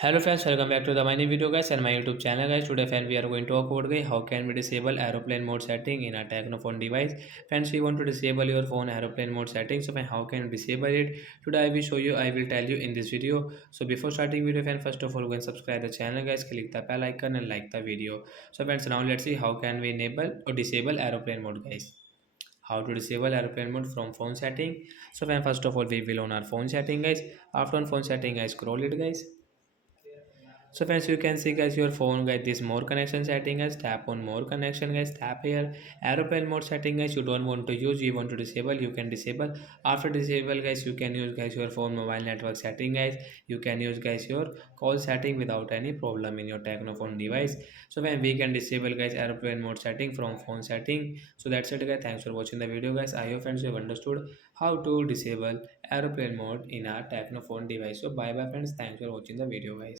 Hello friends, welcome back to the my new video guys and my YouTube channel guys. Today friends we are going to talk about guys how can we disable aeroplane mode setting in a Tecno phone device. Friends, we want to disable your phone aeroplane mode setting. So friends, how can we disable it? Today I will show you. I will tell you in this video. So before starting video friends, first of all go and subscribe the channel guys. Click the bell icon and like the video. So friends, now let's see how can we enable or disable aeroplane mode guys. How to disable airplane mode from phone setting. So when first of all we will on our phone setting guys. After on phone setting guys, scroll it guys. So friends, you can see guys your phone guys this more connection setting guys, tap on more connection guys, tap here aeroplane mode setting guys. You don't want to use, you want to disable, you can disable. After disable guys, you can use guys your phone mobile network setting guys. You can use guys your call setting without any problem in your Tecno phone device. So when we can disable guys aeroplane mode setting from phone setting. So that's it guys, thanks for watching the video guys. I hope friends you have understood how to disable aeroplane mode in our Tecno phone device. So bye bye friends, thanks for watching the video guys.